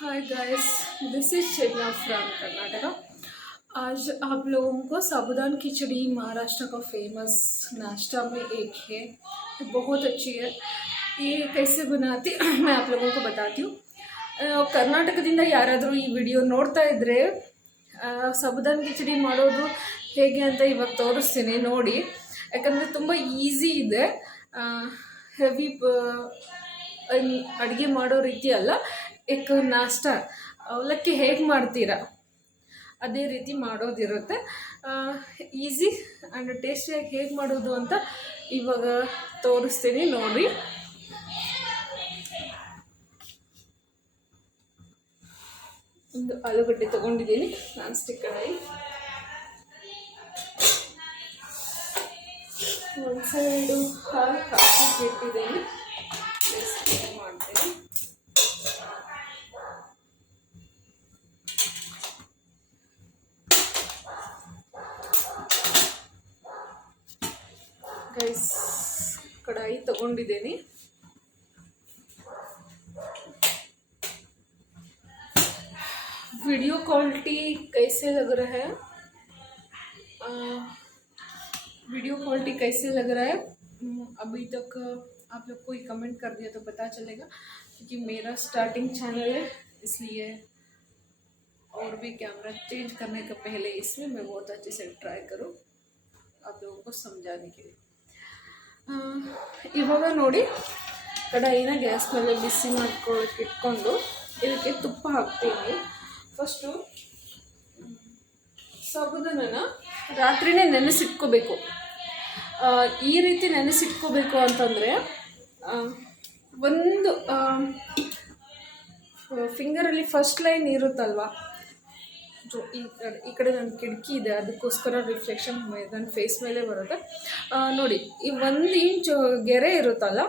Hi guys, this is Shebna from Karnataka. आज आप लोगों को साबूदान खिचड़ी महाराष्ट्र का फेमस नाश्ता में एक है, तो बहुत अच्छी है। ये कैसे बनाती मैं आप लोगों को बताती हूँ। ಕರ್ನಾಟಕದಿಂದ ಯಾರಾದರೂ ಈ ವಿಡಿಯೋ ನೋಡ್ತಾ ಇದ್ದರೆ ಸಾಬೂದಾನ ಕಿಚಡಿ ಮಾಡೋದು ಹೇಗೆ ಅಂತ ಇವಾಗ ತೋರಿಸ್ತೀನಿ ನೋಡಿ. ಯಾಕಂದರೆ ತುಂಬ ಈಸಿ ಇದೆ, ಹೆವಿ ಅಡುಗೆ ಮಾಡೋ ರೀತಿ ಅಲ್ಲ. ಏಕ ನಾಷ್ಟ ಅವಲಕ್ಕಿ ಹೇಗೆ ಮಾಡ್ತೀರಾ ಅದೇ ರೀತಿ ಮಾಡೋದಿರುತ್ತೆ. ಈಸಿ ಆ್ಯಂಡ್ ಟೇಸ್ಟಿಯಾಗಿ ಹೇಗೆ ಮಾಡೋದು ಅಂತ ಇವಾಗ ತೋರಿಸ್ತೀನಿ ನೋಡಿ. ಒಂದು ಆಲೂಗಡ್ಡೆ ತೊಗೊಂಡಿದ್ದೀನಿ, ನಾನ್ ಸ್ಟಿಕ್ ಕಡಾಯಿ. ಒಂದು ಸೈಡು ಹಾಲು ಕಾಯಿಸಿ ಇಟ್ಟಿದ್ದೀನಿ, ಮಾಡ್ತೀನಿ. ಗೈಸ್, ಕಡಾಯಿ ತಗೊಂಡಿದ್ದೀನಿ. वीडियो क्वालिटी कैसे लग रहा है? वीडियो क्वालिटी कैसे लग रहा है? अभी तक आप लोग कोई कमेंट कर दिया तो पता चलेगा, क्योंकि मेरा स्टार्टिंग चैनल है, इसलिए और भी कैमरा चेंज करने का पहले इसमें मैं बहुत अच्छे से ट्राई करूँ आप लोगों को समझाने के लिए. ಇವಾಗ ನೋಡಿ, ಕಡಾಯಿನ ಗ್ಯಾಸ್ ಮೇಲೆ ಬಿಸಿ ಮಾಡ್ಕೊಳ್ಳೋಕೆ ಇಟ್ಕೊಂಡು ಇದಕ್ಕೆ ತುಪ್ಪ ಹಾಕ್ತೀನಿ. ಫಸ್ಟು ಸಾಬೂದಾನನ ರಾತ್ರಿನೇ ನೆನೆಸಿಟ್ಕೋಬೇಕು. ಈ ರೀತಿ ನೆನೆಸಿಟ್ಕೋಬೇಕು ಅಂತಂದರೆ ಒಂದು ಫಿಂಗರಲ್ಲಿ ಫಸ್ಟ್ ಲೈನ್ ಇರುತ್ತಲ್ವ, ಈ ಕಡೆ ನನ್ನ ಕಿಟಕಿ ಇದೆ, ಅದಕ್ಕೋಸ್ಕರ ರಿಫ್ಲೆಕ್ಷನ್ ನನ್ನ ಫೇಸ್ ಮೇಲೆ ಬರುತ್ತೆ ನೋಡಿ. ಈ 1 ಇಂಚ್ ಗೆರೆ ಇರುತ್ತಲ್ಲ,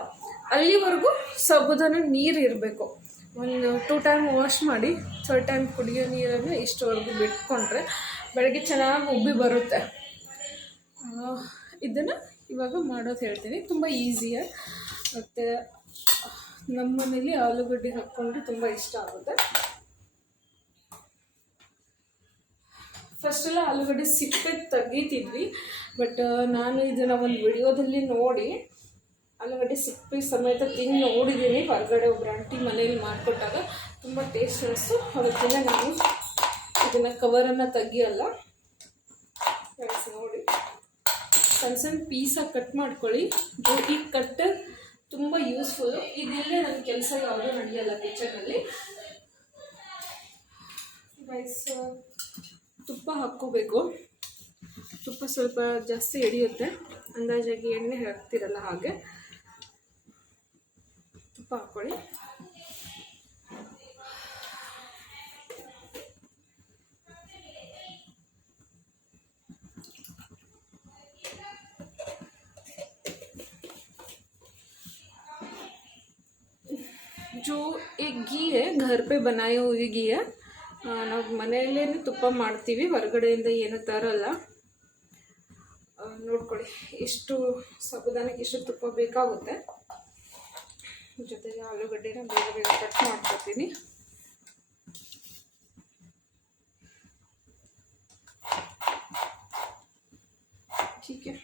ಅಲ್ಲಿವರೆಗೂ ಸಾಬೂದಾನ ನೀರು ಇರಬೇಕು. ಒಂದು 2 ಟೈಮ್ ವಾಶ್ ಮಾಡಿ 3rd ಟೈಮ್ ಕುಡಿಯೋ ನೀರನ್ನು ಇಷ್ಟವರೆಗೂ ಬಿಟ್ಕೊಂಡ್ರೆ ಬೆಳಗ್ಗೆ ಚೆನ್ನಾಗಿ ಉಬ್ಬಿ ಬರುತ್ತೆ. ಇದನ್ನು ಇವಾಗ ಮಾಡೋದು ಹೇಳ್ತೀನಿ, ತುಂಬ ಈಸಿಯಾಗಿ. ಮತ್ತು ನಮ್ಮ ಮನೇಲಿ ಆಲೂಗಡ್ಡೆ ಹಾಕ್ಕೊಂಡ್ರೆ ತುಂಬ ಇಷ್ಟ ಆಗುತ್ತೆ. ಫಸ್ಟೆಲ್ಲ ಆಲೂಗಡ್ಡೆ ಸಿಪ್ಪೆ ತೆಗಿತಿದ್ವಿ, ಬಟ್ ನಾನು ಇದನ್ನು ಒಂದು ವಿಡಿಯೋದಲ್ಲಿ ನೋಡಿ ಆಲೂಗಡ್ಡೆ ಸಿಪ್ಪೆ ಸಮೇತ ತಿಂದು ನೋಡಿದ್ದೀನಿ. ಹೊರಗಡೆ ಒಬ್ಬರು ಆಂಟಿ ಮನೇಲಿ ಮಾಡಿಕೊಟ್ಟಾಗ ತುಂಬ ಟೇಸ್ಟ್ ಅನಿಸ್ತು. ಅದಕ್ಕಿಂತ ನಾನು ಇದನ್ನು ಕವರನ್ನು ತೆಗಿಯಲ್ಲ. ನೋಡಿ, ಸಣ್ಣ ಸಣ್ಣ ಪೀಸಾಗಿ ಕಟ್ ಮಾಡ್ಕೊಳ್ಳಿ. ಈ ಕಟ್ ತುಂಬ ಯೂಸ್ಫುಲ್ಲು. ಇದಿಲ್ಲದೆ ನನ್ನ ಕೆಲಸ ಯಾವುದೂ ನಡೆಯಲ್ಲ ಕಿಚನಲ್ಲಿ. ರೈಸ್ ತುಪ್ಪ ಹಾಕ್ಕೋಬೇಕು. ತುಪ್ಪ ಸ್ವಲ್ಪ ಜಾಸ್ತಿ ಹಿಡಿಯುತ್ತೆ, ಅಂದಾಜಾಗಿ ಎಣ್ಣೆ ಹಾಕ್ತಿರಲ್ಲ ಹಾಗೆ ತುಪ್ಪ ಹಾಕ್ಕೊಳ್ಳಿ. जो एक घी है, घर पे बनाए हुए घी है. ನಾವು ಮನೆಯಲ್ಲೇ ತುಪ್ಪ ಮಾಡ್ತೀವಿ, ಹೊರಗಡೆಯಿಂದ ಏನು ತರಲ್ಲ. ನೋಡ್ಕೊಳ್ಳಿ, ಎಷ್ಟು ಸಾಬೂದಾನಕ್ಕೆ ಎಷ್ಟು ತುಪ್ಪ ಬೇಕಾಗುತ್ತೆ. ಜೊತೆಗೆ ಆಲೂಗಡ್ಡೆನ ಬೇಗ ಬೇಗ ಕಟ್ ಮಾಡ್ಕೊತೀನಿ. ठीक है,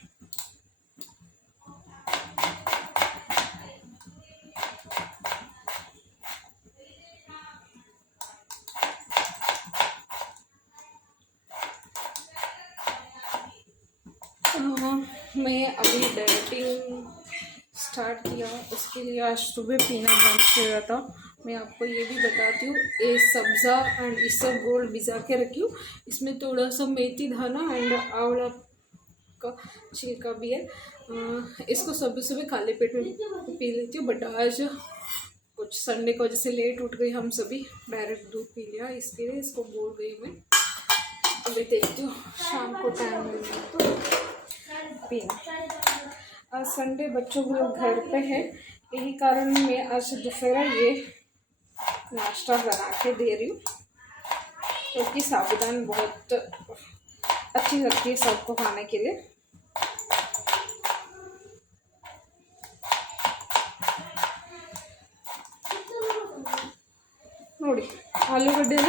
मैं अभी डाइटिंग स्टार्ट किया, उसके लिए आज सुबह पीना बंद किया था. मैं आपको ये भी बताती हूँ, ये सब्ज़ा एंड इसबगोल भिजा के रखी हूँ. इसमें थोड़ा सा मेथी दाना एंड आंवला का छिलका भी है. इसको सुबह सुबह खाली पेट में पी लेती हूँ. बट आज कुछ संडे की वजह से लेट उठ गई, हम सभी डायरेक्ट दूध पी लिया, इसके लिए इसको बोल गई मैं. अभी देखती हूँ शाम को टाइम मिलेगा तो पीना. आज संडे, बच्चों को लोग घर पे है, यही कारण मैं आज दोपहर ये नाश्ता बना के दे रही हूँ, क्योंकि साबूदान बहुत अच्छी लगती है सबको खाने के लिए. ನೋಡಿ ಆಲೂಗಡ್ಡೆನ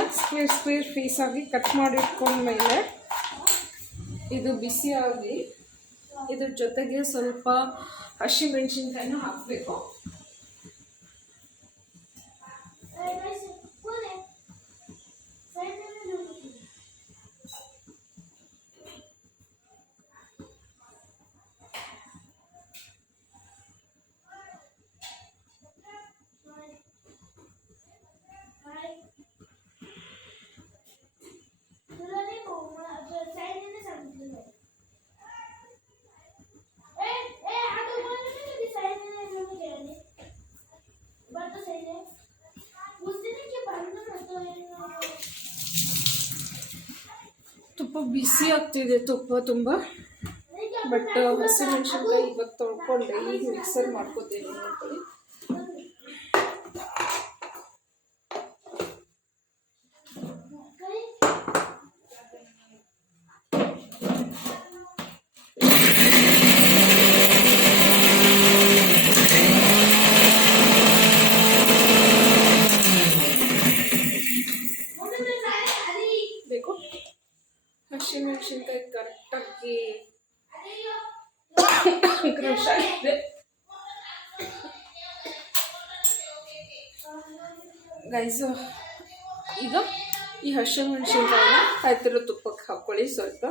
ಸ್ಕ್ವೇರ್ ಪೀಸಾಗಿ ಕಟ್ ಮಾಡಿ ಇಟ್ಕೊಂಡ್ಮೇಲೆ ಇದು ಬಿಸಿಯಾಗಿ ಇದ್ರ ಜೊತೆಗೆ ಸ್ವಲ್ಪ ಹಸಿಮೆಣಸಿನ್ಕಾಯಿನ ಹಾಕಬೇಕು. ತುಪ್ಪ ಬಿಸಿ ಆಗ್ತಿದೆ, ತುಪ್ಪ ತುಂಬ. ಬಟ್ ಹಸಿಮೆಣಸಿನ್ಕಾಯಿ ಇವಾಗ ತೊಳ್ಕೊಂಡೆ, ಈಗ ಮಿಕ್ಸರ್ ಮಾಡ್ಕೋತೀನಿ ನೋಡ್ಕೊಳ್ಳಿ. ಹಸಿಮೆಣಸಿನ್ಕಾಯಿ ಕರೆಕ್ಟಾಗಿ ಕ್ರಶ್ ಆಗಿದೆ. ಗೈಸ್, ಈಗ ಈ ಹಸಿಮೆಣಸಿನ್ಕಾಯಿನ ಕಾಯ್ತಿರೋ ತುಪ್ಪಕ್ಕೆ ಹಾಕ್ಕೊಳ್ಳಿ ಸ್ವಲ್ಪ.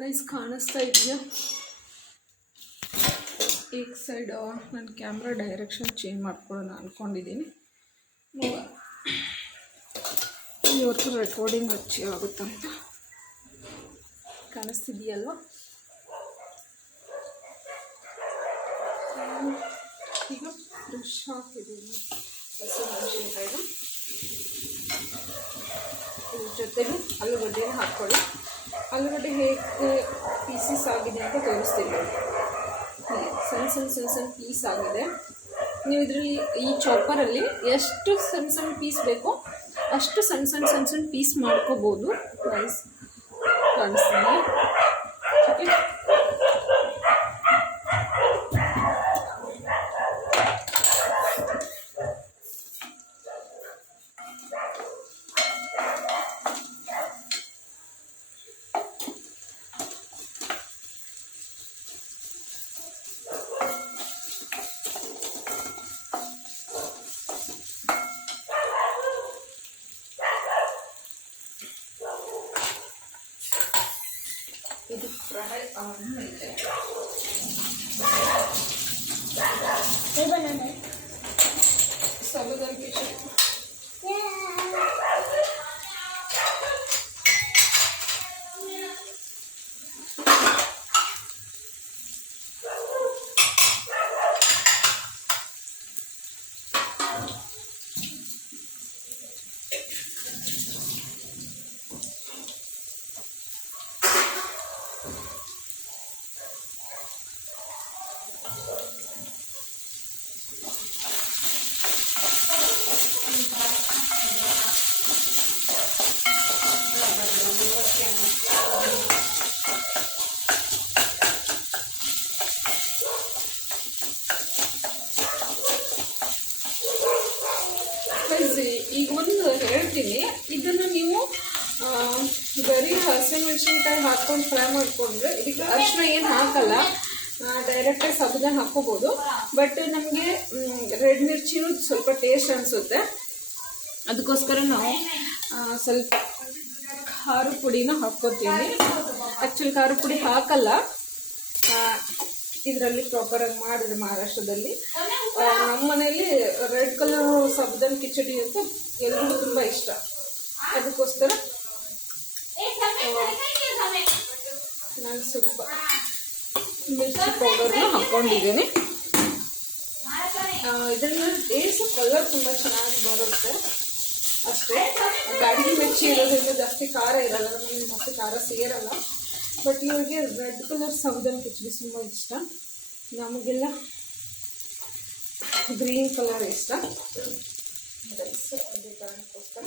ಗೈಸ್, ಕಾಣಿಸ್ತಾ ಇದೆಯಾ? एक ಸೈಡ್ ನನ್ನ ಕ್ಯಾಮ್ರಾ ಡೈರೆಕ್ಷನ್ ಚೇಂಜ್ ಮಾಡ್ಕೊಳ್ಳೋಣ ಅಂದ್ಕೊಂಡಿದ್ದೀನಿ. ಇವತ್ತು ರೆಕಾರ್ಡಿಂಗ್ ಹೆಚ್ಚಿ ಆಗುತ್ತಂತ ಕಾಣಿಸ್ತಿದೆಯಲ್ವ? ಈಗ ಫ್ರೆಶ್ ಹಾಕಿದ್ದೀನಿ ಹಸಿಮೆಣಸಿನ್ಕಾಯಿನ. ಇದ್ರ ಜೊತೆಗೆ ಆಲೂಗಡ್ಡೆನ ಹಾಕ್ಕೊಳ್ಳಿ. ಆಲೂಗಡ್ಡೆ ಹೇಗೆ ಪೀಸಸ್ ಆಗಿದೆ ಅಂತ ತೋರಿಸ್ತೀನಿ. ಸಣ್ಣ ಸಣ್ಣ ಸಣ್ಣ ಸಣ್ಣ ಪೀಸ್ ಆಗಿದೆ. ನೀವು ಇದರಲ್ಲಿ ಈ ಚಾಪರಲ್ಲಿ ಎಷ್ಟು ಸಣ್ಣ ಸಣ್ಣ ಪೀಸ್ ಬೇಕೋ ಅಷ್ಟು ಸಣ್ಣ ಸಣ್ಣ ಸಣ್ಣ ಸಣ್ಣ ಪೀಸ್ ಮಾಡ್ಕೋಬೋದು. ರೈಸ್ ಕಾಣಿಸ್ತೀನಿ. ಓಕೆ, ಇದು ಫ್ರೈ ಆದಮೇಲೆ ಸಾಬುದಾನಿ ಕಿಚಡಿ. ಈಗ ಒಂದು ಹೇಳ್ತೀನಿ, ಇದನ್ನು ನೀವು ಬರೀ ಹಸಿಮೆಣಸಿನ್ಕಾಯಿ ಹಾಕ್ಕೊಂಡು ಫ್ರೈ ಮಾಡಿಕೊಂಡ್ರೆ ಇದಕ್ಕೆ ಅರಿಶಿನ ಏನು ಹಾಕಲ್ಲ, ಡೈರೆಕ್ಟಾಗಿ ಸಾಬುದಾನಿ ಹಾಕ್ಕೋಬೋದು. ಬಟ್ ನಮಗೆ ರೆಡ್ ಮಿರ್ಚಿನೂ ಸ್ವಲ್ಪ ಟೇಸ್ಟ್ ಅನಿಸುತ್ತೆ. ಅದಕ್ಕೋಸ್ಕರ ನಾವು ಸ್ವಲ್ಪ ಖಾರ ಪುಡಿನ ಹಾಕ್ಕೋತೀವಿ. ಆ್ಯಕ್ಚುಲಿ ಖಾರ ಪುಡಿ ಹಾಕಲ್ಲ ಇದರಲ್ಲಿ, ಪ್ರಾಪರಾಗಿ ಮಾಡಿದ್ರೆ ಮಹಾರಾಷ್ಟ್ರದಲ್ಲಿ. ನಮ್ಮ ಮನೇಲಿ ರೆಡ್ ಕಲರ್ ಸಾಬುದಾನಿ ಕಿಚಡಿ ಅಂತ ಎಲ್ರಿಗೂ ತುಂಬ ಇಷ್ಟ. ಅದಕ್ಕೋಸ್ಕರ ನಾನು ಸ್ವಲ್ಪ ಮಿರ್ಚಿ ಪೌಡರ್ನ ಹಾಕ್ಕೊಂಡಿದ್ದೀನಿ. ಇದರಿಂದ ಟೇಸ್ಟ್ ಕಲರ್ ತುಂಬ ಚೆನ್ನಾಗಿ ಬರುತ್ತೆ ಅಷ್ಟೇ. ಬ್ಯಾಡಗಿ ಮಿರ್ಚಿ ಇರೋದ್ರಿಂದ ಜಾಸ್ತಿ ಖಾರ ಇರಲ್ಲ, ನಮಗೆ ಜಾಸ್ತಿ ಖಾರ ಸೇರಲ್ಲ. ಬಟ್ ಇವಾಗ ರೆಡ್ ಕಲರ್ ಸಾಬುದಾನಿ ಕಿಚಡಿ ತುಂಬ ಇಷ್ಟ. ನಮಗೆಲ್ಲ ಗ್ರೀನ್ ಕಲರ್ ಇಷ್ಟ, ರೈಸ್ ಅದೇ ಕಾರಣಕ್ಕೋಸ್ಕರ.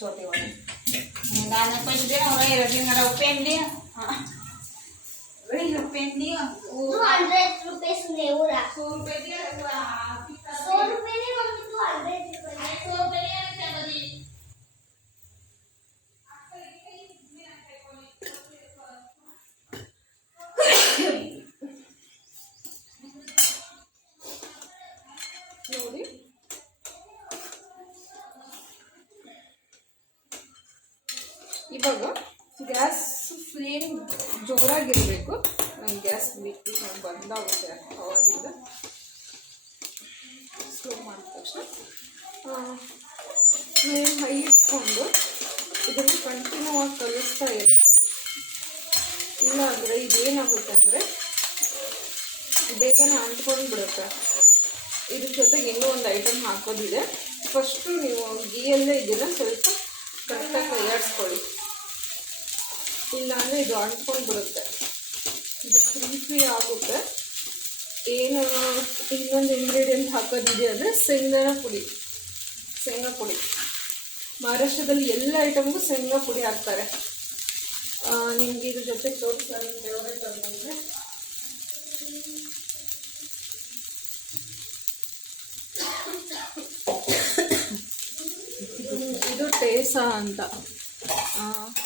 छोटे वाले गाना कुछ दिन हो रहा है रवि मेरा पेन लिया हाँ वही पेन लिया 200 रुपए सुने हो रहा 100 रुपए दिया 100 रुपए नहीं मम्मी 200 रुपए 100 रुपए लिया क्या बजी ನೋಡಿ ಇವಾಗ ಗ್ಯಾಸ್ ಫ್ಲೇಮ್ ಜೋರಾಗಿರಬೇಕು. ನಾನು ಗ್ಯಾಸ್ ಬಿಟ್ಟು ಬಂದಾಗುತ್ತೆ ಅವಾಗಿಂದ ಸ್ಲೋ ಮಾಡಿದ ತಕ್ಷಣ ಫ್ಲೇಮ್ ಹೈ ಇಟ್ಕೊಂಡು ಇದನ್ನು ಕಂಟಿನ್ಯೂ ಆಗಿ ಕಲಿಸ್ತಾ ಇರಿ. ಇಲ್ಲ ಅಂದರೆ ಇದೇನಾಗುತ್ತೆ ಅಂದರೆ ಬೇಗನೆ ಅಂಟ್ಕೊಂಡು ಬಿಡುತ್ತೆ. ಇದ್ರ ಜೊತೆಗೆ ಇನ್ನೂ ಒಂದು ಐಟಮ್ ಹಾಕೋದಿದೆ. ಫಸ್ಟು ನೀವು ಗೀಯಲ್ಲೇ ಇದನ್ನು ಸ್ವಲ್ಪ ಕರೆಕ್ಟಾಗಿ ಕೈಯಾಡಿಸ್ಕೊಳ್ಳಿ, ಇಲ್ಲಾಂದರೆ ಇದು ಅಂಟ್ಕೊಂಡು ಬಿಡುತ್ತೆ. ಇದು ಫ್ರೀ ಆಗುತ್ತೆ. ಏನು ಇನ್ನೊಂದು ಇಂಗ್ರೀಡಿಯೆಂಟ್ ಹಾಕೋದಿದೆ ಅಂದರೆ ಶೇಂಗಾ ಪುಡಿ. ಮಹಾರಾಷ್ಟ್ರದಲ್ಲಿ ಎಲ್ಲ ಐಟಮ್ಗೂ ಶೇಂಗಾ ಪುಡಿ ಹಾಕ್ತಾರೆ. ನಿಮಗೆ ಇದ್ರ ಜೊತೆಗೆ ತೋರಿಸ್ತಾರೆ ನಿಮ್ಮ ಫೇವ್ರೇಟ್ ಅಂತಂದರೆ ಇದು ಟೇಸಾ ಅಂತ.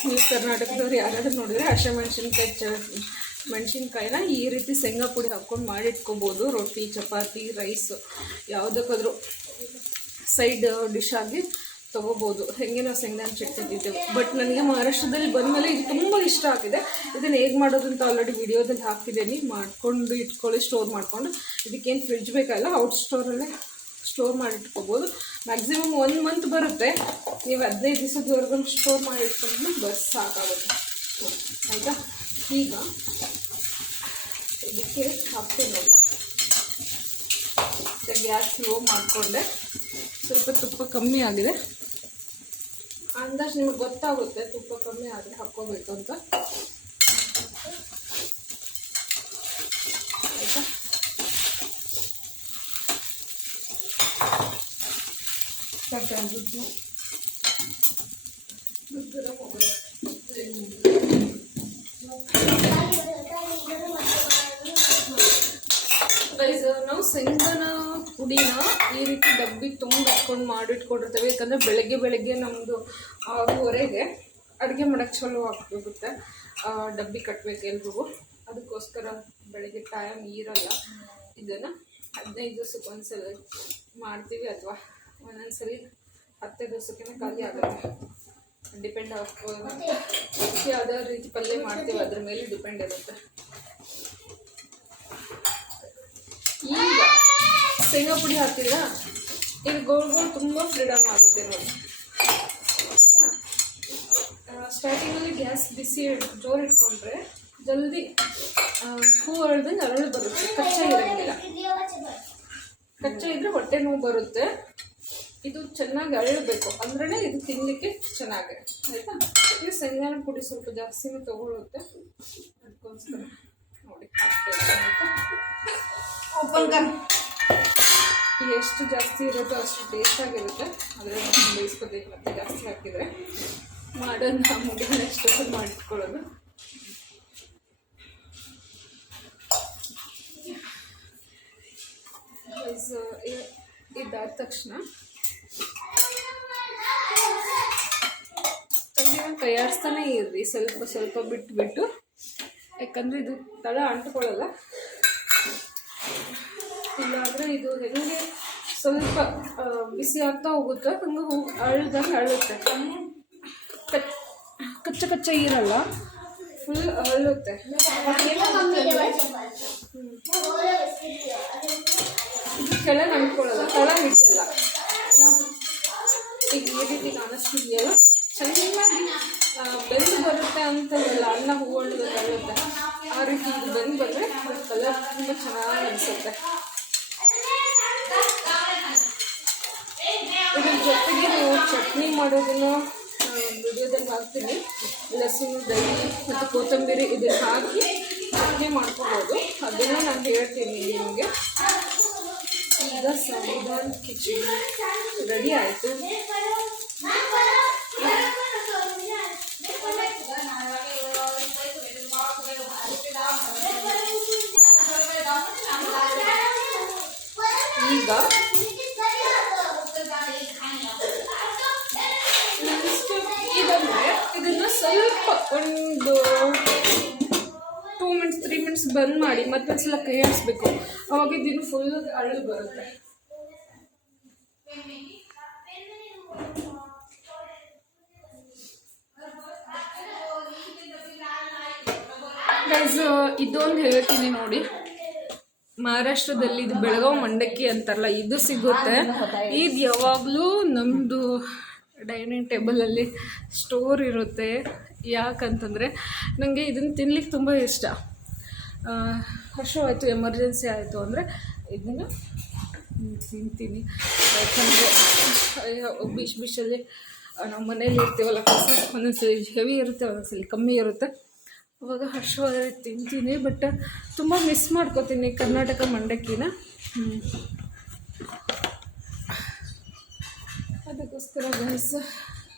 ನೀವು ಕರ್ನಾಟಕದವ್ರು ಯಾರಾದರೂ ನೋಡಿದ್ರೆ ಮೆಣಸಿನ್ಕಾಯಿನ ಈ ರೀತಿ ಶೇಂಗಾ ಪುಡಿ ಹಾಕ್ಕೊಂಡು ಮಾಡಿಟ್ಕೋಬೋದು. ರೊಟ್ಟಿ, ಚಪಾತಿ, ರೈಸ್ ಯಾವುದಕ್ಕಾದ್ರೂ ಸೈಡ್ ಡಿಶ್ ಆಗಿ ತೊಗೋಬೋದು. ಹೇಗೆ ನಾವು ಶೇಂಗಾ ಹಂಚಿಟ್ಟಿದ್ದೇವೆ. ಬಟ್ ನನಗೆ ಮಹಾರಾಷ್ಟ್ರದಲ್ಲಿ ಬಂದಮೇಲೆ ಇದು ತುಂಬ ಇಷ್ಟ ಆಗಿದೆ. ಇದನ್ನು ಹೇಗೆ ಮಾಡೋದು ಅಂತ ಆಲ್ರೆಡಿ ವಿಡಿಯೋದಲ್ಲಿ ಹಾಕಿದ್ದೀನಿ. ಮಾಡಿಕೊಂಡು ಇಟ್ಕೊಳ್ಳಿ, ಸ್ಟೋರ್ ಮಾಡಿಕೊಂಡು. ಇದಕ್ಕೇನು ಫ್ರಿಡ್ಜ್ ಬೇಕಾಗಿಲ್ಲ, ಔಟ್ ಸ್ಟೋರಲ್ಲೇ ಸ್ಟೋರ್ ಮಾಡಿಟ್ಕೋಬೋದು. ಮ್ಯಾಕ್ಸಿಮಮ್ 1 ಮಂತ್ ಬರುತ್ತೆ. ನೀವು 15 ದಿವಸದವರೆಗೂ ಸ್ಟೋರ್ ಮಾಡಿ ಇಟ್ಕೊಂಡು ಬಸ್ ಸಾಕಾಗುತ್ತೆ. ಆಯಿತಾ? ಈಗ ಇದಕ್ಕೆ ಹಾಕ್ತೀನಿ ನೋಡಿ. ಗ್ಯಾಸ್ ಸ್ಲೋ ಮಾಡಿಕೊಂಡೆ. ಸ್ವಲ್ಪ ತುಪ್ಪ ಕಮ್ಮಿ ಆಗಿದೆ. ಅಂದಾಜು ನಿಮಗೆ ಗೊತ್ತಾಗುತ್ತೆ ತುಪ್ಪ ಕಮ್ಮಿ ಆದರೆ ಹಾಕ್ಕೋಬೇಕು ಅಂತ. ಆಯಿತಾ? ನಾವು ಶೇಂಗಾನ ಪುಡಿನ ಈ ರೀತಿ ಡಬ್ಬಿ ತುಂಬ ಇಟ್ಕೊಂಡು ಮಾಡಿಟ್ಕೊಂಡಿರ್ತೇವೆ. ಯಾಕಂದರೆ ಬೆಳಗ್ಗೆ ನಮ್ಮದು 6:30ಗೆ ಅಡುಗೆ ಮಾಡೋಕ್ಕೆ ಚಲೋ ಆಗ್ಬೋಗುತ್ತೆ. ಡಬ್ಬಿ ಕಟ್ಟಬೇಕು ಎಲ್ರಿಗೂ. ಅದಕ್ಕೋಸ್ಕರ ಬೆಳಗ್ಗೆ ಟೈಮ್ ಇರಲ್ಲ. ಇದನ್ನು 15 ದಿವಸಕ್ಕೊಂದ್ಸಲ ಮಾಡ್ತೀವಿ, ಅಥವಾ ಒಂದೊಂದ್ಸರಿ 10 ದಿವಸಕ್ಕೆ ಖಾಲಿ ಆಗುತ್ತೆ. ಡಿಪೆಂಡ್ ಯಾವುದೇ ರೀತಿ ಪಲ್ಯ ಮಾಡ್ತೀವಿ ಅದ್ರ ಮೇಲೆ ಡಿಪೆಂಡ್ ಇರುತ್ತೆ. ಈಗ ಶೇಂಗಾ ಪುಡಿ ಹಾಕಿದ್ರೆ ಇದು ಗೋಲ್ಗಳು ತುಂಬ ಫ್ರೀಡಮ್ ಆಗುತ್ತೆ ನೋಡಿ. ಸ್ಟಾರ್ಟಿಂಗಲ್ಲಿ ಗ್ಯಾಸ್ ಬಿಸಿ ಜೋರು ಇಟ್ಕೊಂಡ್ರೆ ಜಲ್ದಿ ಹೂ ಅರಳ್ದಂಗೆ ಅರಳು ಬರುತ್ತೆ. ಕಚ್ಚಾ ಇರೋಂಗಿಲ್ಲ. ಕಚ್ಚಾ ಇದ್ರೆ ಹೊಟ್ಟೆ ನೋವು ಬರುತ್ತೆ. ಇದು ಚೆನ್ನಾಗಿ ಅರಳಬೇಕು ಅಂದ್ರೇ ಇದು ತಿನ್ನಲಿಕ್ಕೆ ಚೆನ್ನಾಗಿ. ಆಯಿತಾ? ಇದು ಶೇಂಗಾನ ಪುಡಿ ಸ್ವಲ್ಪ ಜಾಸ್ತಿನೇ ತೊಗೊಳುತ್ತೆ. ಅದಕ್ಕೋಸ್ಕರ ನೋಡಿ ಹಾಕ್ಬೇಕು. ಓಪನ್ ಎಷ್ಟು ಜಾಸ್ತಿ ಇರುತ್ತೋ ಅಷ್ಟು ಟೇಸ್ಟಾಗಿರುತ್ತೆ. ಆದರೆ ಬೇಯಿಸ್ಕೋಬೇಕು ಮತ್ತೆ ಜಾಸ್ತಿ ಹಾಕಿದರೆ. ಮಾಡೋದು ಮುಗಿದ ಎಷ್ಟೊಂದು ಮಾಡಿಟ್ಕೊಳ್ಳೋದು. ಇದಾದ ತಕ್ಷಣ ಕೈಯಾಡಿಸ್ತಾನೆ ಇರ್ರಿ, ಸ್ವಲ್ಪ ಬಿಟ್ಟು. ಯಾಕಂದರೆ ಇದು ತಳ ಅಂಟ್ಕೊಳ್ಳಲ್ಲ. ಇಲ್ಲಾಂದರೆ ಇದು ಹೆಂಗೆ ಸ್ವಲ್ಪ ಬಿಸಿ ಆಗ್ತಾ ಹೋಗುತ್ತೆ ಹಂಗೆ ಅಳ್ದಂಗೆ ಅಳುತ್ತೆ. ಕಚ್ಚ ಇರಲ್ಲ, ಫುಲ್ ಅರಳುತ್ತೆ. ಇದು ಕೆಳಗೆ ಅಂಟ್ಕೊಳ್ಳಲ್ಲ, ತಳ ಹಿಡಿಯಲ್ಲ. ಈಗ ಈ ರೀತಿ ಕಾಣಿಸ್ತಿದೆಯಲ್ಲ, ಚೆನ್ನಾಗಿ ಬೆಂದು ಬರುತ್ತೆ ಅಂತಲ್ಲ, ಅನ್ನ ಹೂವಣ್ಣು ಗೊತ್ತಾಗುತ್ತೆ ಆ ರೀತಿ ಇದು ಬೆಂದು ಬಂದರೆ ಕಲರ್ ತುಂಬ ಚೆನ್ನಾಗಿ ಅನಿಸುತ್ತೆ. ಇದ್ರ ಜೊತೆಗೆ ನೀವು ಚಟ್ನಿ ಮಾಡೋದನ್ನು ವಿಡಿಯೋದಲ್ಲಿ ಹಾಕ್ತೀನಿ. ಲಸೂನು, ದಹಿ ಮತ್ತು ಕೊತ್ತಂಬರಿ ಇದನ್ನು ಹಾಕಿ ಚಟ್ನಿ ಮಾಡ್ಕೋಬೋದು, ಅದನ್ನು ನಾನು ಹೇಳ್ತೀನಿ ನಿಮಗೆ. ಈಗ ಸಾಬುದಾನ ಕಿಚಡಿ ರೆಡಿ ಆಯಿತು. ಈಗ ಇದನ್ನು ಸ್ವಲ್ಪ ಒಂದು 2 ಮಿನಿಟ್ಸ್ 3 ಮಿನಿಟ್ಸ್ ಬಂದ್ ಮಾಡಿ ಮತ್ತೊಂದ್ಸಲ ಕೈ ಆಡಿಸ್ಬೇಕು, ಅವಾಗ ಇದನ್ನು ಫುಲ್ ಅರಳು ಬರುತ್ತೆ. ಗೈಸ್ ಇದೊಂದು ಹೇಳ್ತೀನಿ ನೋಡಿ, ಮಹಾರಾಷ್ಟ್ರದಲ್ಲಿ ಇದು ಬೆಳಗಾವಿ ಮಂಡಕ್ಕಿ ಅಂತಾರಲ್ಲ, ಇದು ಸಿಗುತ್ತೆ. ಇದು ಯಾವಾಗಲೂ ನಮ್ಮದು ಡೈನಿಂಗ್ ಟೇಬಲಲ್ಲಿ ಸ್ಟೋರ್ ಇರುತ್ತೆ. ಯಾಕಂತಂದರೆ ನನಗೆ ಇದನ್ನು ತಿನ್ಲಿಕ್ಕೆ ತುಂಬ ಇಷ್ಟ. ಹಸಿವು ಆಯಿತು, ಎಮರ್ಜೆನ್ಸಿ ಆಯಿತು ಅಂದರೆ ಇದನ್ನು ತಿಂತೀನಿ. ಯಾಕಂದರೆ ಬಿಸಿಯಲ್ಲಿ ನಾವು ಮನೇಲಿ ಇರ್ತೀವಲ್ಲ, ಒಂದೊಂದ್ಸಲಿ ಹೆವಿ ಇರುತ್ತೆ, ಒಂದೊಂದ್ಸಲಿ ಕಮ್ಮಿ ಇರುತ್ತೆ. ಅವಾಗ ಹಸಿವಾದರೆ ತಿಂತೀನಿ, ಬಟ್ ತುಂಬ ಮಿಸ್ ಮಾಡ್ಕೋತೀನಿ ಕರ್ನಾಟಕ ಮಂಡಕ್ಕಿನ. ಅದಕ್ಕೋಸ್ಕರ ಗೈಸ್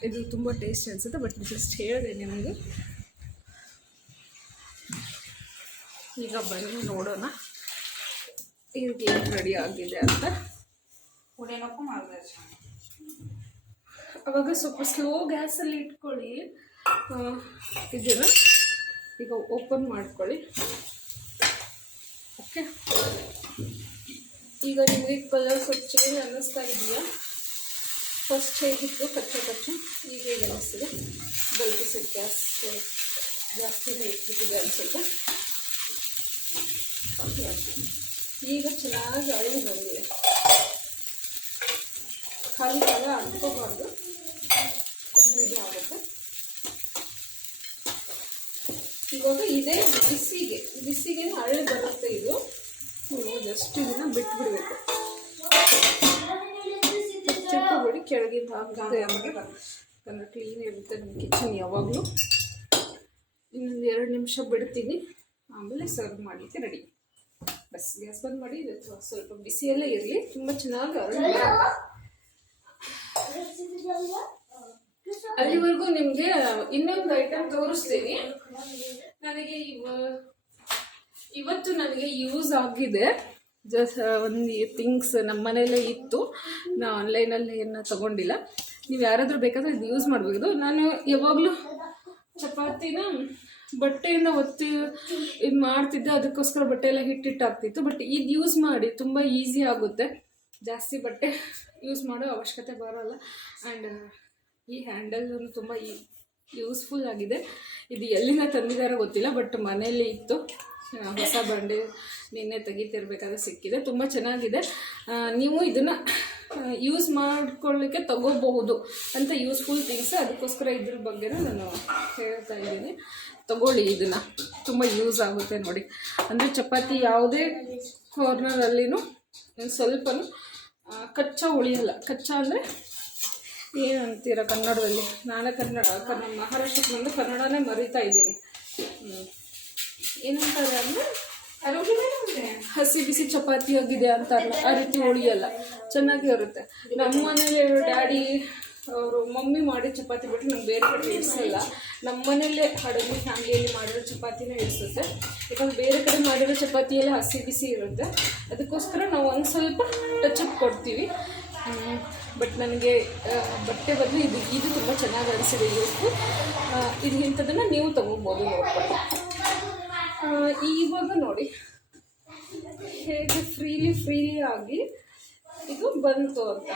ಇದು ತುಂಬ ಟೇಸ್ಟ್ ಅನಿಸುತ್ತೆ, ಬಟ್ ಜಸ್ಟ್ ಹೇಳಿದೆ ನಿಮಗೆ. ಈಗ ಬನ್ನಿ ನೋಡೋಣ ಇದಕ್ಕೆ ಏನು ರೆಡಿ ಆಗಿದೆ ಅಂತ. ಅವಾಗ ಸ್ವಲ್ಪ ಸ್ಲೋ ಗ್ಯಾಸಲ್ಲಿ ಇಟ್ಕೊಳ್ಳಿ. ಇದನ್ನು ಈಗ ಓಪನ್ ಮಾಡ್ಕೊಳ್ಳಿ. ಓಕೆ, ಈಗ ನಿಮಗೆ ಕಲರ್ ಸ್ವಲ್ಪ ಚೇಂಜ್ ಅನ್ನಿಸ್ತಾ ಇದೆಯಾ? ಫಸ್ಟ್ ಹೇಗಿತ್ತು ಕಚ್ಚು, ಈಗ ಹೇಗೆ ಅನ್ನಿಸ್ತಿದೆ? ಬಲ್ಕಿ ಸ್ವಲ್ಪ ಜಾಸ್ತಿನೇ ಇಟ್ಬಿಟ್ಟಿದೆ ಅನಿಸುತ್ತೆ. ಈಗ ಚೆನ್ನಾಗಿ ಅಳಿದು ಬಂದಿದೆ. ಖಾಲಿ ಕಾಲ ಅಂಟ್ಕೋಬಾರ್ದು, ಕೊಂಡ್ರಿದು ಆಗುತ್ತೆ. ಇವಾಗ ಇದೇ ಬಿಸಿಗೆ ಅರಳು ಬರುತ್ತೆ. ಇದು ನೀವು ಜಸ್ಟ್ ಇದನ್ನು ಬಿಟ್ಬಿಡ್ಬೇಕು, ತಿಳ್ಕೊಬೇಡಿ ಕೆಳಗಿಂದ ಹಾಕ್ತಾರೆ ಅಂದರೆ ಕ್ಲೀನ್ ಇರುತ್ತೆ ನಮ್ಮ ಕಿಚನ್ ಯಾವಾಗಲೂ. ಇನ್ನೊಂದು 2 ನಿಮಿಷ ಬಿಡ್ತೀನಿ, ಆಮೇಲೆ ಸರ್ವ್ ಮಾಡಲಿಕ್ಕೆ ರೆಡಿ. ಬಸ್ ಗ್ಯಾಸ್ ಬಂದ್ ಮಾಡಿ, ಸ್ವಲ್ಪ ಬಿಸಿಯಲ್ಲೇ ಇರಲಿ, ತುಂಬ ಚೆನ್ನಾಗಿ ಅರಳು. ಅಲ್ಲಿವರೆಗೂ ನಿಮಗೆ ಇನ್ನೊಂದು ಐಟಮ್ ತೋರಿಸ್ತೀನಿ. ನನಗೆ ಇವತ್ತು ನನಗೆ ಯೂಸ್ ಆಗಿದೆ. ಜಸ್ಟ್ ಒಂದು ಥಿಂಗ್ಸ್ ನಮ್ಮ ಮನೆಯಲ್ಲೇ ಇತ್ತು, ನಾ ಆನ್ಲೈನಲ್ಲಿ ಏನು ತಗೊಂಡಿಲ್ಲ. ನೀವು ಯಾರಾದರೂ ಬೇಕಾದರೆ ಇದು ಯೂಸ್ ಮಾಡಬಹುದು. ನಾನು ಯಾವಾಗಲೂ ಚಪಾತಿನ ಬಟ್ಟೆಯಿಂದ ಒತ್ತಿ ಇದು ಮಾಡ್ತಿದ್ದೆ, ಅದಕ್ಕೋಸ್ಕರ ಬಟ್ಟೆ ಎಲ್ಲ ಹಿಟ್ಟಿಟ್ಟಾಗ್ತಿತ್ತು. ಬಟ್ ಇದು ಯೂಸ್ ಮಾಡಿ ತುಂಬ ಈಸಿ ಆಗುತ್ತೆ, ಜಾಸ್ತಿ ಬಟ್ಟೆ ಯೂಸ್ ಮಾಡೋ ಅವಶ್ಯಕತೆ ಬರೋಲ್ಲ. ಆ್ಯಂಡ್ ಈ ಹ್ಯಾಂಡಲ್ ತುಂಬ ಯೂಸ್ಫುಲ್ ಆಗಿದೆ. ಇದು ಎಲ್ಲಿಂದ ತಂದಿದ್ದಾರೋ ಗೊತ್ತಿಲ್ಲ, ಬಟ್ ಮನೆಯಲ್ಲಿ ಇತ್ತು. ಹೊಸ ಬಂಡೆ ನಿನ್ನೆ ತೆಗಿತಿರ್ಬೇಕಾದ್ರೆ ಸಿಕ್ಕಿದೆ, ತುಂಬ ಚೆನ್ನಾಗಿದೆ. ನೀವು ಇದನ್ನು ಯೂಸ್ ಮಾಡ್ಕೊಳ್ಳಿಕ್ಕೆ ತಗೋಬಹುದು ಅಂತ ಯೂಸ್ಫುಲ್ ಥಿಂಗ್ಸ್. ಅದಕ್ಕೋಸ್ಕರ ಇದ್ರ ಬಗ್ಗೆನೂ ನಾನು ಹೇಳ್ತಾ ಇದ್ದೀನಿ. ತಗೊಳ್ಳಿ, ಇದನ್ನು ತುಂಬ ಯೂಸ್ ಆಗುತ್ತೆ ನೋಡಿ. ಅಂದರೆ ಚಪಾತಿ ಯಾವುದೇ ಕಾರ್ನರಲ್ಲಿನೂ ಸ್ವಲ್ಪನೂ ಕಚ್ಚಾ ಉಳಿಯಲ್ಲ. ಕಚ್ಚಾ ಅಂದರೆ ಏನಂತೀರ ಕನ್ನಡದಲ್ಲಿ? ನಾನು ಮಹಾರಾಷ್ಟ್ರಕ್ಕೆ ಬಂದು ಕನ್ನಡನೇ ಮರಿತಾ ಇದ್ದೀನಿ. ಏನಂತಾರೆ ಅಂದರೆ ಹಸಿ ಬಿಸಿ ಚಪಾತಿ ಆಗಿದೆ ಅಂತಾರಲ್ಲ, ಆ ರೀತಿ ಉಳಿಯಲ್ಲ, ಚೆನ್ನಾಗಿ ಇರುತ್ತೆ. ನಮ್ಮ ಮನೇಲಿ ಡ್ಯಾಡಿ ಅವರು ಮಮ್ಮಿ ಮಾಡಿ ಚಪಾತಿ ಬಿಟ್ಟರೆ ನಮ್ಗೆ ಬೇರೆ ಕಡೆ ಇಡಿಸಲ್ಲ. ನಮ್ಮ ಮನೆಯಲ್ಲೇ ಅಡುಗೆ ಫ್ಯಾಮಿಲಿಯಲ್ಲಿ ಮಾಡಿರೋ ಚಪಾತಿನೇ ಇಡಿಸುತ್ತೆ. ಯಾಕಂದ್ರೆ ಬೇರೆ ಕಡೆ ಮಾಡಿರೋ ಚಪಾತಿಯೆಲ್ಲ ಹಸಿ ಬಿಸಿ ಇರುತ್ತೆ, ಅದಕ್ಕೋಸ್ಕರ ನಾವು ಒಂದು ಸ್ವಲ್ಪ ಟಚಪ್ ಕೊಡ್ತೀವಿ. ಬಟ್ ನನಗೆ ಬಟ್ಟೆ ಬದಲು ಇದು ತುಂಬ ಚೆನ್ನಾಗಿ ಅನಿಸಿದೆ, ಯೂಸ್ಫುಲ್. ಇದು ಇಂಥದನ್ನು ನೀವು ತೊಗೋಬೋದು ನೋಡ್ಕೊಂಡು. ಇವಾಗ ನೋಡಿ ಹೇಗೆ ಫ್ರೀಲಿ ಆಗಿ ಇದು ಬಂತು ಅಂತ.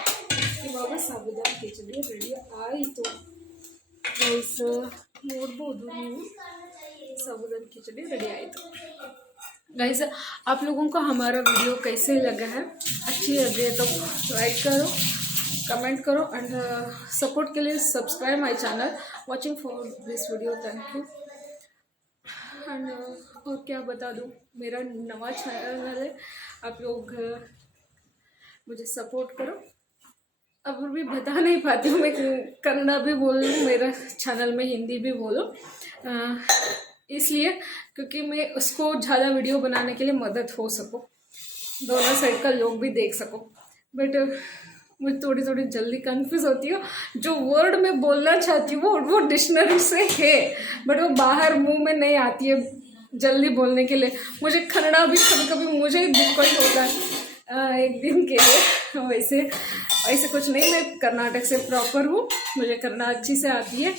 ಇವಾಗ ಸಾಬುದಾನ ಕಿಚಡಿ ರೆಡಿ ಆಯಿತು ಗೈಸ್, ನೋಡ್ಬೋದು ನೀವು. साबुदाना खिचड़ी रेडी आई तो गाइस, आप लोगों को हमारा वीडियो कैसे लगा है? अच्छी लगे तो लाइक करो, कमेंट करो एंड सपोर्ट के लिए subscribe my channel. Watching for this video, thank you. And और क्या बता दूँ, मेरा नवा चैनल है, आप लोग मुझे सपोर्ट करो। अब भी बता नहीं पाती हूँ, मैं कन्नड़ा भी बोल लूँ, मेरा चैनल में हिंदी भी बोलो, इसलिए क्योंकि मैं उसको ज़्यादा वीडियो बनाने के लिए मदद हो सको, दोनों साइड का लोग भी देख सको। बट मुझे थोड़ी थोड़ी जल्दी कंफ्यूज होती हो, जो वर्ड मैं बोलना चाहती हूँ वो डिक्शनरी से है, बट वो बाहर मुंह में नहीं आती है जल्दी बोलने के लिए। मुझे कन्नड़ा भी कभी कभी मुझे ही दिक्कत होता है एक दिन के लिए। वैसे कुछ नहीं, मैं कर्नाटक से प्रॉपर हूँ, मुझे कन्नड़ा अच्छी से आती है।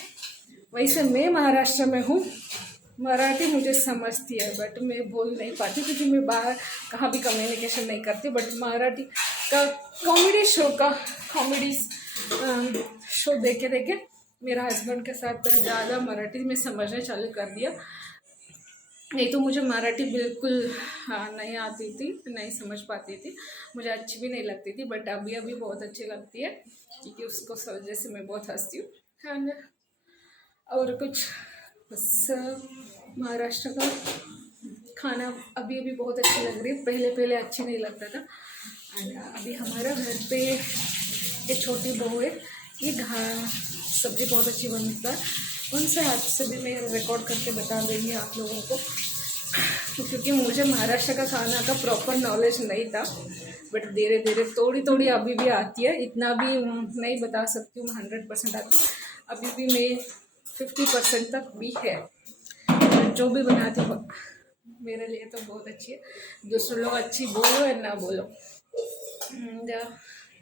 वैसे मैं महाराष्ट्र में हूँ, मराठी मुझे समझती है बट मैं बोल नहीं पाती क्योंकि मैं बाहर कहाँ भी कम्युनिकेशन नहीं करती। बट मराठी का कॉमेडी शो देखे देखे मेरा हस्बैंड के साथ ज़्यादा मराठी में समझना चालू कर दिया। नहीं तो मुझे मराठी बिल्कुल नहीं आती थी, नहीं समझ पाती थी, मुझे अच्छी भी नहीं लगती थी। बट अभी बहुत अच्छी लगती है क्योंकि उसको वजह से मैं बहुत हंसती हूँ। एंड और कुछ बस महाराष्ट्र का खाना अभी बहुत अच्छी लग रही है, पहले अच्छी नहीं लगता था। एंड अभी हमारा घर पे एक छोटी बहू है, ये सब्ज़ी बहुत अच्छी बनता है, उनसे हाथ से भी मैं रिकॉर्ड करके बता देंगी आप लोगों को, क्योंकि मुझे महाराष्ट्र का खाना का प्रॉपर नॉलेज नहीं था। बट धीरे धीरे थोड़ी अभी भी आती है, इतना भी नहीं बता सकती हूँ मैं 100% आती है, अभी भी मैं 50% तक भी है। जो भी बनाती हूँ मेरे लिए तो बहुत अच्छी है, दूसरे लोग अच्छी बोलो या ना बोलो,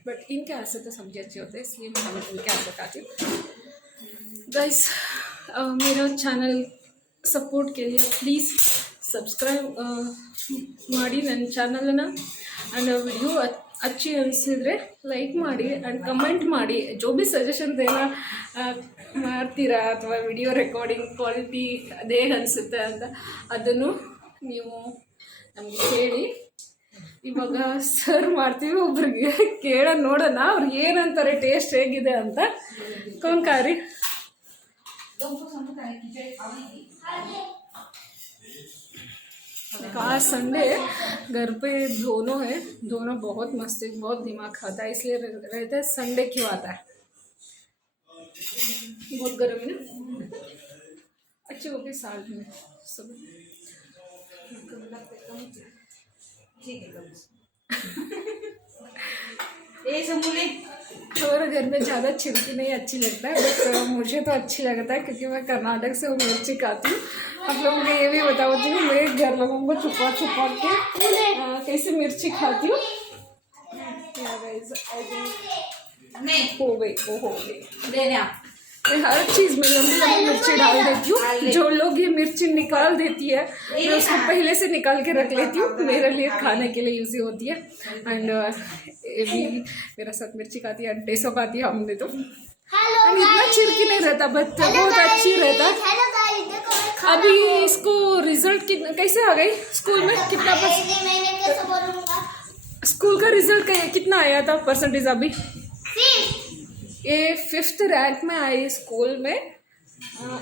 बट इनके हाथ से तो सब्जी अच्छी होती है, इसलिए मैं हमें इनके हाथ बताती हूँ। गाइस मेरा चैनल सपोर्ट के लिए प्लीज़ ಸಬ್ಸ್ಕ್ರೈಬ್ ಮಾಡಿ ನನ್ನ ಚಾನಲನ್ನು. ಆ್ಯಂಡ್ ವಿಡಿಯೋ अच्छी ಅನಿಸಿದ್ರೆ ಲೈಕ್ ಮಾಡಿ ಆ್ಯಂಡ್ ಕಮೆಂಟ್ ಮಾಡಿ. जो भी ಸಜೆಷನ್ಸ್ ಎಲ್ಲ ಮಾಡ್ತೀರಾ ಅಥವಾ ವಿಡಿಯೋ ರೆಕಾರ್ಡಿಂಗ್ ಕ್ವಾಲಿಟಿ ಅದೇ ಅನಿಸುತ್ತೆ ಅಂತ ಅದನ್ನು ನೀವು ನಮಗೆ ಹೇಳಿ. ಇವಾಗ ಸರ್ವ್ ಮಾಡ್ತೀವಿ, ಒಬ್ರಿಗೆ ನೋಡೋಣ ಅವ್ರು ಏನಂತಾರೆ, ಟೇಸ್ಟ್ ಹೇಗಿದೆ ಅಂತ. ಕೌನ್ಕಾರಿ आज संडे घर पे दोनों है, दोनों बहुत मस्ती बहुत दिमाग खाता है, इसलिए रहता है संडे क्यों आता है. बहुत गर्म है ना, अच्छी हो गई साल में सब ठीक है. ये समूले हमारे घर में ज़्यादा छिड़की नहीं अच्छी लगता है, बट मुझे तो अच्छी लगता है क्योंकि मैं कर्नाटक से वो मिर्ची खाती हूँ. आप लोगों को ये भी बताती हूँ, मैं घर लोगों को छुपा के कैसे मिर्ची खाती हूँ. नहीं हो गई मैं हर चीज़ में लंबी मिर्ची डाल देती हूँ. जो लोग ये मिर्ची निकाल देती है मैं उसको पहले से निकाल के रख लेती हूँ, मेरे लिए खाने के लिए यूज़ होती है. एंड ये भी मेरा साथ मिर्ची खाती है, टेसो खाती है हमने तो. इतना चिरकी नहीं रहता बट बहुत अच्छी रहता. अभी इसको रिजल्ट कैसे आ गई स्कूल में, कितना स्कूल का रिजल्ट कितना आया था परसेंटेज? अभी ये 5th रैंक में आई स्कूल में.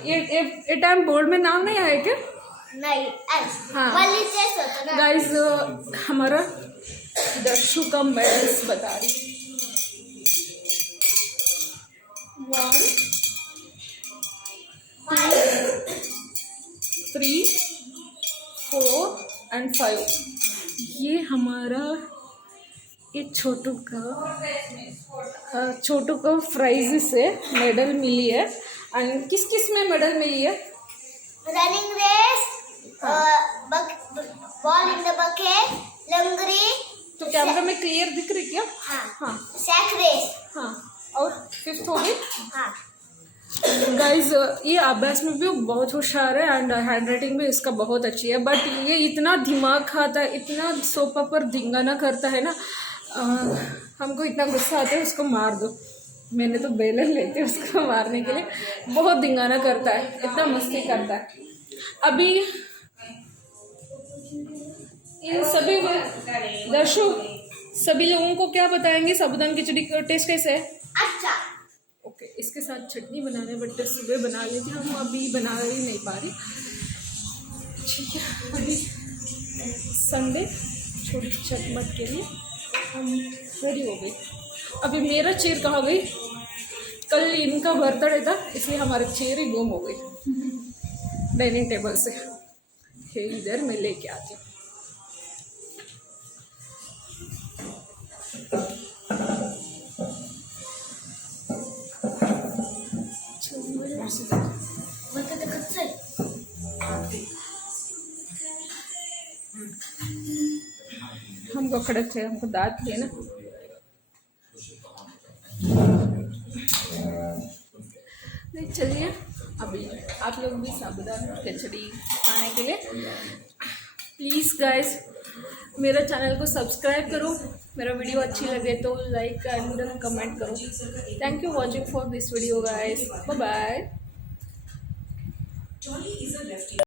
ये टाइम बोर्ड में नाम नहीं आया क्या? नहीं. हाँ गाइस, हमारा दर्शु का मेडल्स बता रही. 1 2 3 4 and 5. ये हमारा ये छोटू का प्राइज से मेडल मिली है. एंड किस किस में मेडल मिली है? Running race, ball in the bucket, लंगरी. तो कैमरा में क्लियर दिख रही क्या? हाँ. Sack race. हाँ, और 5th हो गई. हाँ गाइज ये अभ्यास में भी बहुत होशियार है एंड हैंड राइटिंग भी इसका बहुत अच्छी है. बट ये इतना दिमाग खाता है, इतना सोफा पर धिंगाना करता है ना, हमको इतना गुस्सा आता है उसको मार दो. मैंने तो बेलन लेती हूँ उसको मारने के लिए. बहुत धिंगाना करता है, इतना मस्ती करता है. अभी इन सभी दर्शु सभी लोगों को क्या बताएंगे साबूदाना खिचड़ी का टेस्ट कैसे है? अच्छा। ओके, इसके साथ चटनी बनाने बट सुबह बना लेते हैं, हम अभी बना ही नहीं पा रहे। ठीक है, अभी संडे छोटी चटमट के लिए हम रेडी हो गए। अभी मेरा चेयर कहाँ गई? कल इनका बर्थडे था इसलिए हमारे चेयर ही गुम हो गई डाइनिंग टेबल से। ये इधर मैं लेके आती हूँ। बटाटे कच्चे। हमको खड़क थे, हमको दांत थे ना। नहीं चलिए, अभी आप लोग भी साबूदाना खिचड़ी खाने के लिए प्लीज़ गाइस मेरा चैनल को सब्सक्राइब करो। मेरा वीडियो अच्छी लगे तो लाइक एंड कमेंट करो। Thank you watching for this video guys, bye bye.